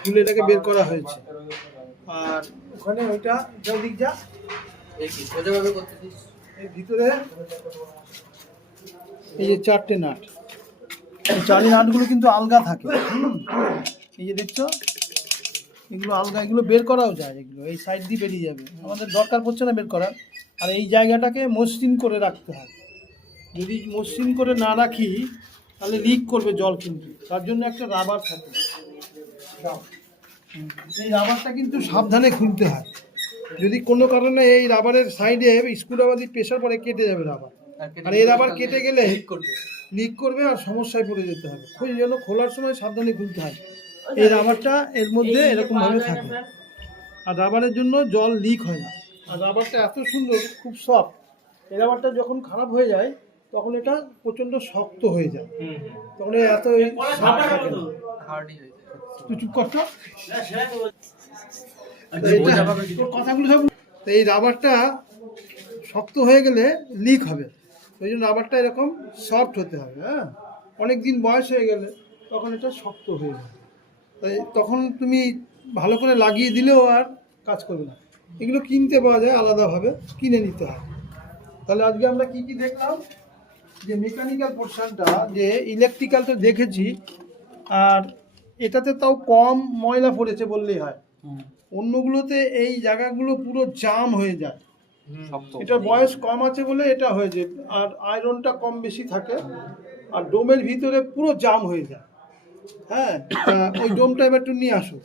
খুলে এটাকে বের করা হয়েছে। আর ওখানে ওইটা দিক যা এই কি সোজাভাবে করতেছিস? এই ভিতরে এই যে 4টে নাট, এই 4 নাটগুলো কিন্তু আলগা থাকে। এই যে দেখছো এগুলো আলগা, এগুলো বের করাও যায়, এগুলো এই সাইড দিয়ে বেরিয়ে যাবে, আমাদের দরকার পড়ছে না বের করার। আর এই জায়গাটাকে মসৃণ করে রাখতে হয়, যদি মসৃণ করে না রাখি তাহলে লিক করবে জল, কিন্তু তার জন্য একটা রাবার থাকে। এই রাবারটা কিন্তু সাবধানে খুলতে হয়, যদি কোনো কারণে এই রাবারের সাইডে স্ক্রুড্রাইভার দিয়ে প্রেশার পরে কেটে যাবে রাবার, আর এই রাবার কেটে গেলে লিক করবে আর সমস্যায় পড়ে যেতে হবে। ওই জন্য খোলার সময় সাবধানে খুলতে হয়। এই রাবারটা এর মধ্যে এরকমভাবে থাকে, আর রাবারের জন্য জল লিক হয় না। আর রাবারটা এত সুন্দর, খুব সফট। এই রাবারটা যখন খারাপ হয়ে যায় তখন এটা প্রচণ্ড শক্ত হয়ে যায়, তখন এত সফট থাকে না। তুই চুপ করতো কথাগুলো সব। এই রাবারটা শক্ত হয়ে গেলে লিক হবে, ওই জন্য রাবারটা এরকম সফট হতে হবে। হ্যাঁ, অনেক দিন বয়স হয়ে গেলে তখন এটা শক্ত হয়ে যাবে, তাই তখন তুমি ভালো করে লাগিয়ে দিলেও আর কাজ করবে না। এগুলো কিনতে পাওয়া যায় আলাদাভাবে, কিনে নিতে হয়। তাহলে আজকে আমরা কি কি দেখলাম, যে মেকানিক্যাল পোর্শনটা, যে ইলেকট্রিক্যাল তো দেখেছি, আর এটাতে তাও কম ময়লা পড়েছে বললেই হয়। অন্যগুলোতে এই জায়গাগুলো পুরো জাম হয়ে যায়, এটার বয়স কম আছে বলে এটা হয়েছে, আর আয়রনটা কম বেশি থাকে, আর ডোমের ভিতরে পুরো জাম হয়ে যায়। হ্যাঁ, ওই ডোমটা এবার একটু নিয়ে আসো।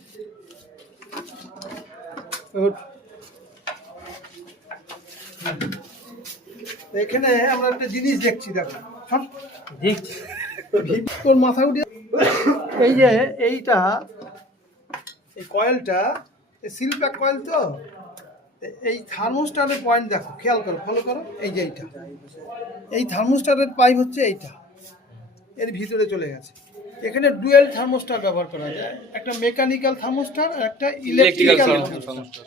এখানে আমরা একটা জিনিস দেখছি, দেখো তোর মাথা উঠিয়ে, এই যে এইটা, এই কয়েলটা সিল প্যাক কয়েল তো, এই থার্মোস্টারের পয়েন্ট দেখো, খেয়াল করো, ফলো করো। এই যে এইটা, এই থার্মোস্টারের পাইপ হচ্ছে এইটা, এর ভিতরে চলে গেছে। এখানে ডুয়েল থার্মোস্টার ব্যবহার করা যায়, একটা মেকানিক্যাল থার্মোস্টার আর একটা ইলেকট্রিক্যাল থার্মোস্টার,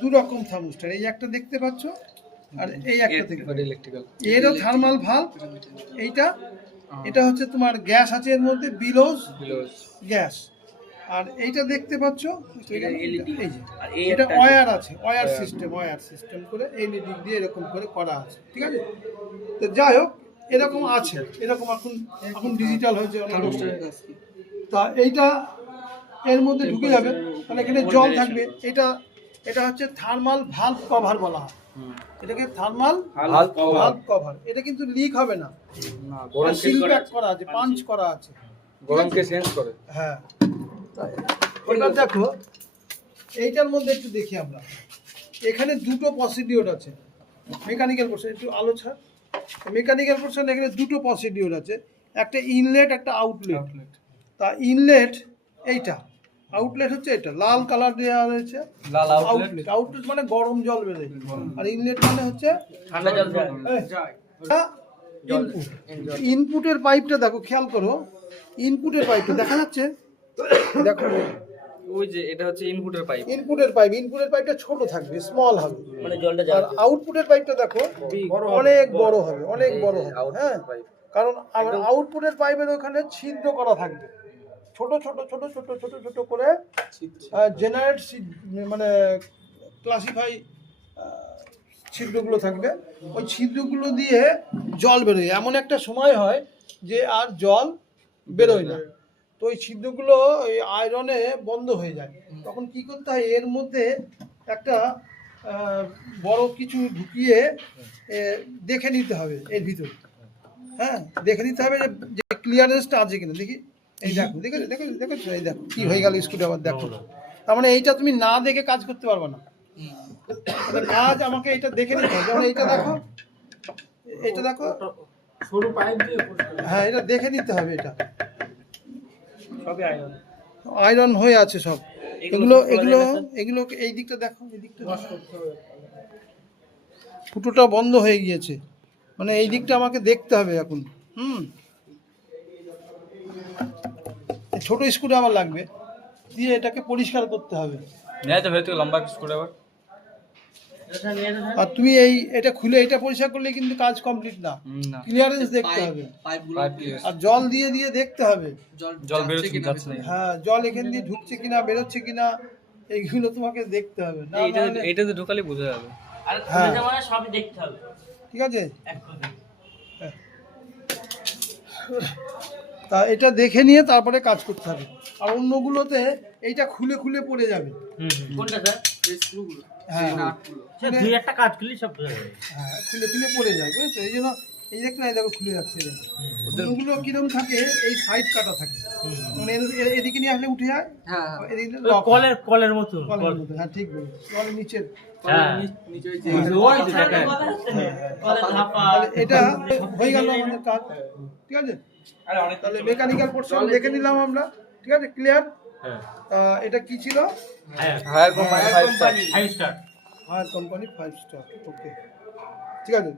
দু রকম থার্মোস্টার। এই একটা দেখতে পাচ্ছ, আর এই একটা দেখতে ইলেকট্রিক্যাল। এরও থার্মাল ভালভ এইটা, এটা হচ্ছে তোমার গ্যাস আছে এর মধ্যে, বিলোজ গ্যাস। আর এইটা দেখতে পাচ্ছ, এই যে এটা ওয়্যার আছে, ওয়্যার সিস্টেম করে এলইডি দিয়ে এরকম করে করা আছে, ঠিক আছে। তো যাই হোক, এরকম আছে, এরকম এখন ডিজিটাল হয়েছে অনেক। তা এইটা এর মধ্যে ঢুকে যাবে, তাহলে এখানে জল থাকবে। এটা হচ্ছে থার্মাল ভালভ কভার বলা হয়, এটাকে থার্মাল ভালভ কভার। এটা কিন্তু লিক হবে না, সিল প্যাক করা আছে, পাঞ্চ করা আছে, গরমকে সেন্স করে। হ্যাঁ, এবার দেখো এইটার মধ্যে একটু দেখি আমরা, এখানে দুটো প্রসিডিওর আছে মেকানিক্যাল পোর্শন। একটু আলো ছাড়। মেকানিক্যাল পোর্শন এখানে দুটো প্রসিডিওর আছে, একটা ইনলেট, একটা আউটলেট। তা ইনলেট এইটা, আউটলেট হচ্ছে এটা, লাল কালার দেওয়া রয়েছে। আউটলেট মানে গরম জল বেরোয়, আর ইনলেট মানে হচ্ছে ঠান্ডা জল যায়। ইনপুটের পাইপটা দেখো, খেয়াল করো, ইনপুটের পাইপটা দেখা যাচ্ছে, দেখো ওই যে এটা হচ্ছে ইনপুটের পাইপ। ইনপুটের পাইপটা ছোট থাকবে, স্মল হবে, মানে জলটা আর আউটপুটের পাইপটা দেখো অনেক বড় হবে, অনেক বড় হবে। হ্যাঁ, কারণ আউটপুটের পাইপের ওখানে ছিদ্র করা থাকবে, ছোট ছোট ছোট ছোট ছোট ছোট করে জেনারেট, মানে ক্লাসিফাই ছিদ্রগুলো থাকবে। ওই ছিদ্রগুলো দিয়ে জল বেরোয়, এমন একটা সময় হয় যে আর জল বেরোয় না, তো ওই ছিদ্রগুলো ওই আয়রনে বন্ধ হয়ে যায়। তখন কি করতে হয়, এর মধ্যে একটা বড় কিছু ঢুকিয়ে দেখে নিতে হবে এর ভিতরে। হ্যাঁ, দেখে নিতে হবে যে ক্লিয়ারেন্সটা আছে কিনা। দেখি, এই দেখো, দেখো এই দেখো কি হয়ে গেল, স্ক্রুড্রাইভার দেখো। তার মানে এইটা তুমি না দেখে কাজ করতে পারবে না, কাজ আমাকে এটা দেখে নিতে হবে। যেমন এইটা দেখো, সরু পাইপ দিয়ে, হ্যাঁ, এটা দেখে নিতে হবে, এটা সবই আয়রন হয়ে আছে সব। এগুলো এই দিকটা দেখো, এই দিকটা ফুটোটা বন্ধ হয়ে গিয়েছে, মানে এই দিকটা আমাকে দেখতে হবে এখন। ছোট স্ক্রুড্রাইভার লাগবে, দিয়ে এটাকে পরিষ্কার করতে হবে। লম্বা স্ক্রুড্রাইভার আর তুমি এটা খুলে এটা পরিষ্কার করলে কিন্তু কাজ কমপ্লিট না, না ক্লিয়ারেন্স দেখতে হবে, পাইপগুলো পাইপ ক্লিয়ার আর জল দিয়ে দিয়ে দেখতে হবে। জল বেরোচ্ছে যাচ্ছে না হ্যাঁ, জল এখান দিয়ে ঢুকছে কিনা বেরোচ্ছে কিনা এইগুলো তোমাকে দেখতে হবে না, নাহলে- এইটাতে ঢোকালে বোঝা যাবে। হ্যাঁ সবই দেখতে হবে ঠিক আছে। এক কথা। তা এটা দেখে নিয়ে তারপরে কাজ করতে হবে। আর অন্যগুলোতে এইটা খুলে খুলে পড়ে যাবে। কোনটা স্যার? এই স্ক্রুগুলো হ্যাঁ নাটগুলো স্যার দুই একটা কাজ করলে সব হয়ে যাবে। হ্যাঁ, খুলে খুলে পড়ে যায়, বুঝেছো? এই জন্য এই দেখো না, এই দেখো খুলে যাচ্ছে এই দেখো। অন্যগুলো কিরকম থাকে, এই সাইড কাটা থাকে, মানে এদিকে নিয়ে আসলে উঠে যায়, হ্যাঁ এদিকে ওই lock। কলের মতো কলের মতো, হ্যাঁ ঠিক বলেছো, কলের নিচের। হ্যাঁ। নিচে ওই যে ওই যে দেখেন। কলের ধাপা। তাহলে এটা হয়ে গেল আমাদের কাজ, ঠিক আছে। তাহলে মেকানিক্যাল পোর্শন দেখে নিলাম আমরা, ঠিক আছে, ক্লিয়ার। এটা কি ছিল? হ্যাঁ Haier company 5 star. 5 star. Haier company 5 star, okay, ঠিক আছে।